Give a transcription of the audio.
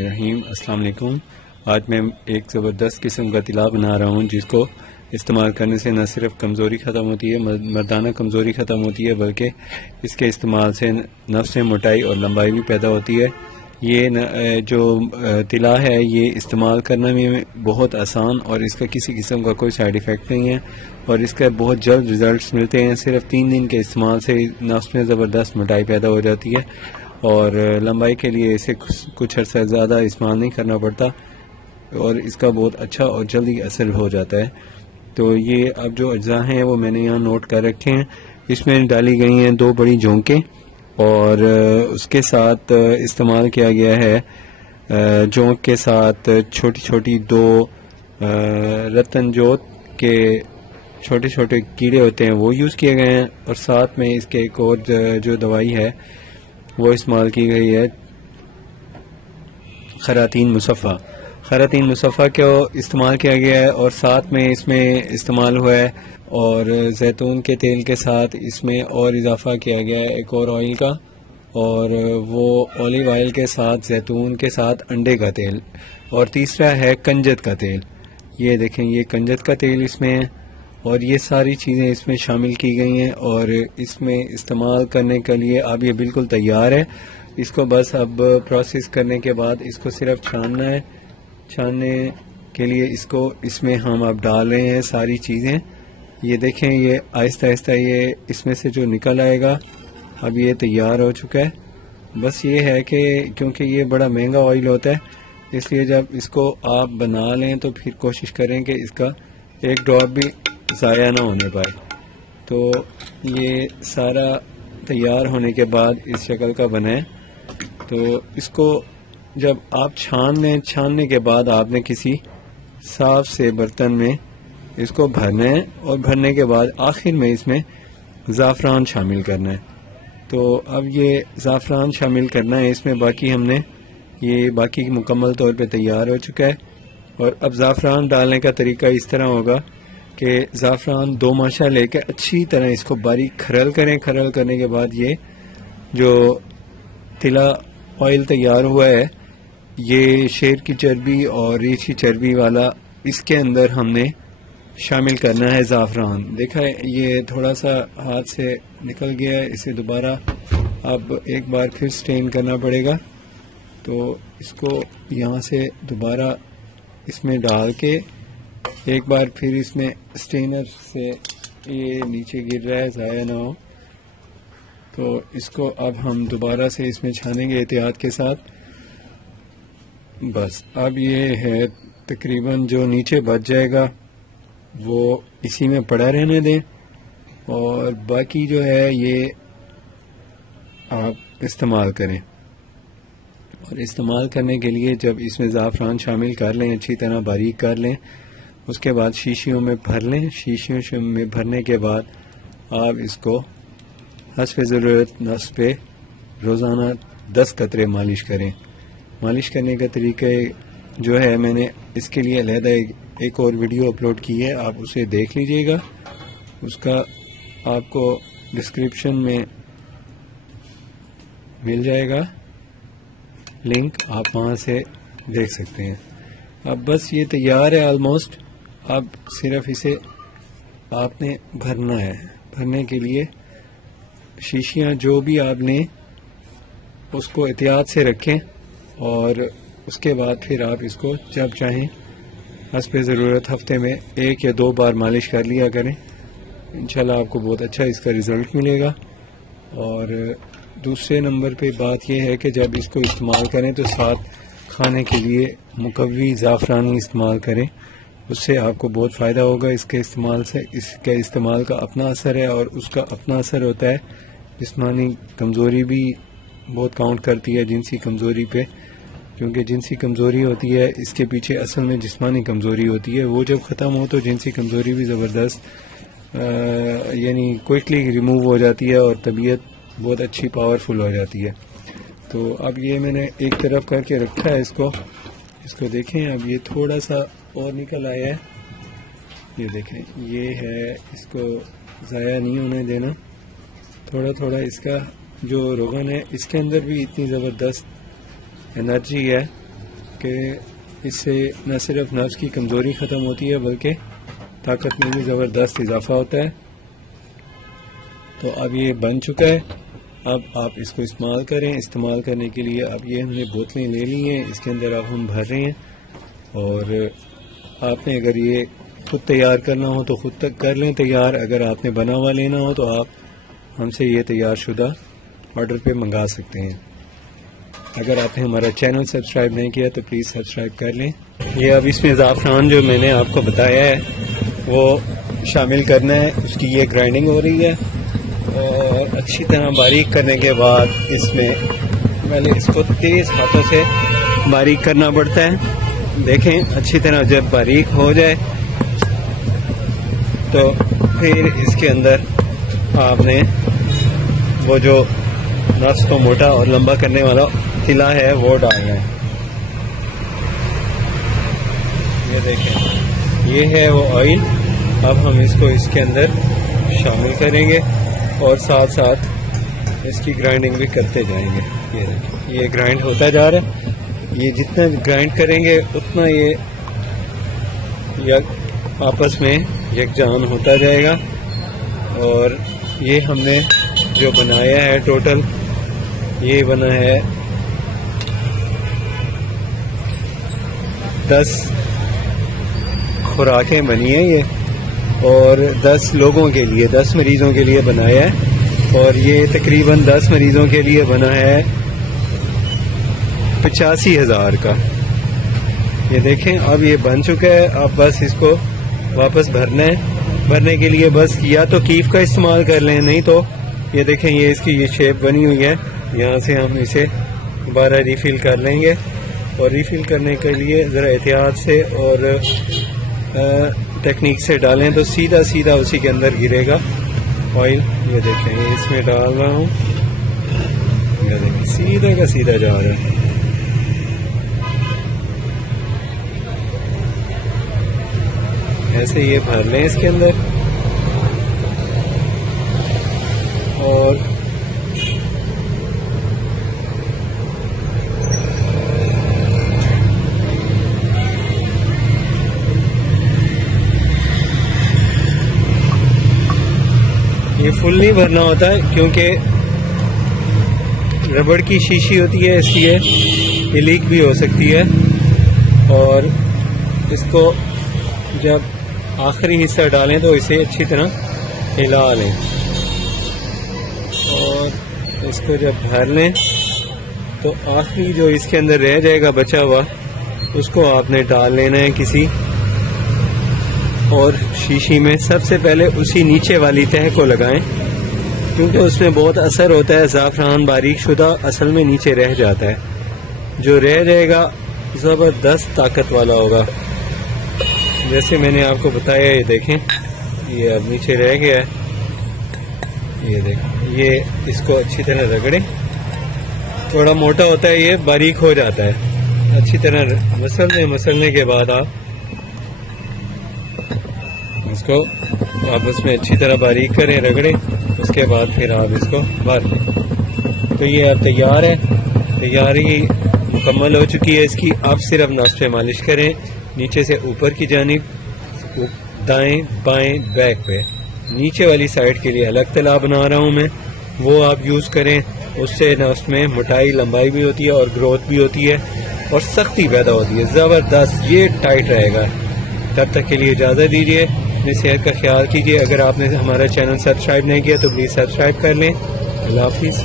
रहीम अस्सलाम वालेकुम। आज मैं एक ज़बरदस्त किस्म का तिला बना रहा हूँ जिसको इस्तेमाल करने से न सिर्फ कमज़ोरी ख़त्म होती है, मर्दाना कमज़ोरी ख़त्म होती है, बल्कि इसके इस्तेमाल से नफ्स में मोटाई और लंबाई भी पैदा होती है। ये जो तिला है ये इस्तेमाल करने में बहुत आसान और इसका किसी किस्म का कोई साइड इफ़ेक्ट नहीं है और इसका बहुत जल्द रिज़ल्ट्स मिलते हैं। सिर्फ 3 दिन के इस्तेमाल से नफ्स में ज़बरदस्त मोटाई पैदा हो जाती है और लंबाई के लिए इसे कुछ अर्सा ज़्यादा इस्तेमाल नहीं करना पड़ता और इसका बहुत अच्छा और जल्दी असर हो जाता है। तो ये अब जो अज्जा हैं वो मैंने यहाँ नोट कर रखे हैं। इसमें डाली गई हैं 2 बड़ी झोंकें और उसके साथ इस्तेमाल किया गया है झोंक के साथ छोटी छोटी 2 रतन जोत के छोटे छोटे कीड़े होते हैं वो यूज़ किए गए हैं और साथ में इसके एक और जो दवाई है वो इस्तेमाल की गई है खरातीन मुसफ़ा को इस्तेमाल किया गया है और साथ में इसमें इस्तेमाल हुआ है और जैतून के तेल के साथ इसमें और इजाफा किया गया है एक और ऑयल का और वो ऑलिव ऑयल के साथ जैतून के साथ अंडे का तेल और तीसरा है कंजत का तेल। ये देखें ये कंजत का तेल इसमें है और ये सारी चीज़ें इसमें शामिल की गई हैं और इसमें इस्तेमाल करने के लिए अब ये बिल्कुल तैयार है। इसको बस अब प्रोसेस करने के बाद इसको सिर्फ छानना है। छानने के लिए इसको इसमें हम अब डाल रहे हैं सारी चीज़ें। ये देखें ये आहिस्ता आहिस्ता ये इसमें से जो निकल आएगा। अब ये तैयार हो चुका है। बस ये है कि क्योंकि ये बड़ा महंगा ऑयल होता है इसलिए जब इसको आप बना लें तो फिर कोशिश करें कि इसका एक ड्रॉप भी ज़ाया ना होने पाए। तो ये सारा तैयार होने के बाद इस शक्ल का बना है। तो इसको जब आप छान लें, छानने के बाद आपने किसी साफ से बर्तन में इसको भरना है और भरने के बाद आखिर में इसमें ज़ाफ़रान शामिल करना है। तो अब ये ज़ाफ़रान शामिल करना है इसमें। बाकी हमने ये बाकी मुकम्मल तौर पे तैयार हो चुका है और अब ज़ाफ़रान डालने का तरीका इस तरह होगा कि ज़ाफ़रान 2 माशा लेकर अच्छी तरह इसको बारीक खरल करें। खरल करने के बाद ये जो तिला ऑयल तैयार हुआ है ये शेर की चर्बी और रीछ की चर्बी वाला इसके अंदर हमने शामिल करना है ज़ाफ़रान। देखा है ये थोड़ा सा हाथ से निकल गया है, इसे दोबारा अब एक बार फिर स्टेन करना पड़ेगा। तो इसको यहाँ से दोबारा इसमें डाल के एक बार फिर इसमें स्टेनर से ये नीचे गिर रहा है ज़ाया ना हो तो इसको अब हम दोबारा से इसमें छानेंगे एहतियात के साथ। बस अब ये है तकरीबन जो नीचे बच जाएगा वो इसी में पड़ा रहने दें और बाकी जो है ये आप इस्तेमाल करें। और इस्तेमाल करने के लिए जब इसमें ज़ाफ़रान शामिल कर लें, अच्छी तरह बारीक कर लें, उसके बाद शीशियों में भर लें। शीशियों में भरने के बाद आप इसको हस्ब ज़रूरत नस पे रोज़ाना 10 कतरे मालिश करें। मालिश करने का तरीका जो है मैंने इसके लिए अलहदा एक और वीडियो अपलोड की है, आप उसे देख लीजिएगा। उसका आपको डिस्क्रिप्शन में मिल जाएगा लिंक, आप वहाँ से देख सकते हैं। अब बस ये तैयार है ऑलमोस्ट। अब सिर्फ इसे आपने भरना है। भरने के लिए शीशियाँ जो भी आप लें उसको एहतियात से रखें और उसके बाद फिर आप इसको जब चाहें हस्ब ज़रूरत हफ्ते में 1 या 2 बार मालिश कर लिया करें। इंशाल्लाह आपको बहुत अच्छा इसका रिज़ल्ट मिलेगा। और दूसरे नंबर पे बात यह है कि जब इसको इस्तेमाल करें तो साथ खाने के लिए मुकव्वी ज़ाफ़रानी इस्तेमाल करें, उससे आपको बहुत फ़ायदा होगा। इसके इस्तेमाल से इसके इस्तेमाल का अपना असर है और उसका अपना असर होता है। जिस्मानी कमज़ोरी भी बहुत काउंट करती है जिनसी कमज़ोरी पे, क्योंकि जिनसी कमज़ोरी होती है इसके पीछे असल में जिस्मानी कमज़ोरी होती है। वो जब ख़त्म हो तो जिनसी कमज़ोरी भी ज़बरदस्त यानी क्विकली रिमूव हो जाती है और तबीयत बहुत अच्छी पावरफुल हो जाती है। तो अब ये मैंने एक तरफ करके रखा है इसको देखें। अब ये थोड़ा सा और निकल आया है, ये देखें ये है। इसको ज़ाया नहीं होने देना। थोड़ा थोड़ा इसका जो रोगन है इसके अंदर भी इतनी ज़बरदस्त एनर्जी है कि इससे न सिर्फ नफ्स की कमज़ोरी ख़त्म होती है बल्कि ताकत में भी ज़बरदस्त इजाफा होता है। तो अब ये बन चुका है, अब आप इसको इस्तेमाल करें। इस्तेमाल करने के लिए अब ये हमने बोतलें ले ली हैं, इसके अंदर अब हम भर रहे हैं। और आपने अगर ये खुद तैयार करना हो तो खुद तक कर लें तैयार, अगर आपने बना हुआ लेना हो तो आप हमसे ये तैयार शुदा ऑर्डर पे मंगा सकते हैं। अगर आपने हमारा चैनल सब्सक्राइब नहीं किया तो प्लीज़ सब्सक्राइब कर लें। ये अब इसमें ज़ाफ़रान जो मैंने आपको बताया है वो शामिल करना है, उसकी ये ग्राइंडिंग हो रही है। और अच्छी तरह बारीक करने के बाद इसमें पहले इसको तेज़ हाथों से बारीक करना पड़ता है। देखें अच्छी तरह जब बारीक हो जाए तो फिर इसके अंदर आपने वो जो नफ्स को मोटा और लंबा करने वाला तिला है वो डालना है। ये देखें ये है वो ऑयल। अब हम इसको इसके अंदर शामिल करेंगे और साथ साथ इसकी ग्राइंडिंग भी करते जाएंगे। ये देखें ये ग्राइंड होता जा रहा है। ये जितना ग्राइंड करेंगे उतना ये आपस में यकजान होता जाएगा। और ये हमने जो बनाया है टोटल ये बना है 10 खुराकें बनी है ये, और 10 लोगों के लिए 10 मरीजों के लिए बनाया है। और ये तकरीबन 10 मरीजों के लिए बना है 85,000 का। ये देखें अब ये बन चुका है। अब बस इसको वापस भरना है। भरने के लिए बस या तो कीफ का इस्तेमाल कर लें, नहीं तो ये देखें ये इसकी ये शेप बनी हुई है, यहाँ से हम इसे दोबारा रिफिल कर लेंगे। और रिफिल करने के लिए ज़रा एहतियात से और टेक्निक से डालें तो सीधा सीधा उसी के अंदर गिरेगा ऑयल। ये देखें ये इसमें डाल रहा हूँ, ये देखें सीधा का सीधा जा रहा है। ऐसे ये भर लें इसके अंदर। और ये फुल नहीं भरना होता है क्योंकि रबड़ की शीशी होती है, इसलिए ये लीक भी हो सकती है। और इसको जब आखिरी हिस्सा डालें तो इसे अच्छी तरह हिला लें। और इसको जब भर लें तो आखिरी जो इसके अंदर रह जाएगा बचा हुआ उसको आपने डाल लेना है किसी और शीशी में। सबसे पहले उसी नीचे वाली तह को लगाएं क्योंकि उसमें बहुत असर होता है। ज़ाफ़रान बारीक शुदा असल में नीचे रह जाता है, जो रह जाएगा ज़बरदस्त ताकत वाला होगा। जैसे मैंने आपको बताया, ये देखें ये अब नीचे रह गया है। ये देखें ये इसको अच्छी तरह रगड़ें। थोड़ा मोटा होता है ये, बारीक हो जाता है। अच्छी तरह मसलने के बाद आप इसको आपस में अच्छी तरह बारीक करें, रगड़ें। उसके बाद फिर आप इसको भर लें। तो ये अब तैयार है, तैयारी मुकम्मल हो चुकी है इसकी। अब सिर्फ नफ्स पे मालिश करें, नीचे से ऊपर की जानिब, दाएं बाएं बैक पे। नीचे वाली साइड के लिए अलग तला बना रहा हूँ मैं, वो आप यूज़ करें। उससे नफ्स में मोटाई लंबाई भी होती है और ग्रोथ भी होती है और सख्ती पैदा होती है ज़बरदस्त। ये टाइट रहेगा। तब तक के लिए इजाज़त दीजिए, अपनी सेहत का ख्याल कीजिए। अगर आपने हमारा चैनल सब्सक्राइब नहीं किया तो प्लीज़ सब्सक्राइब कर लें। अल्लाह हाफिज़।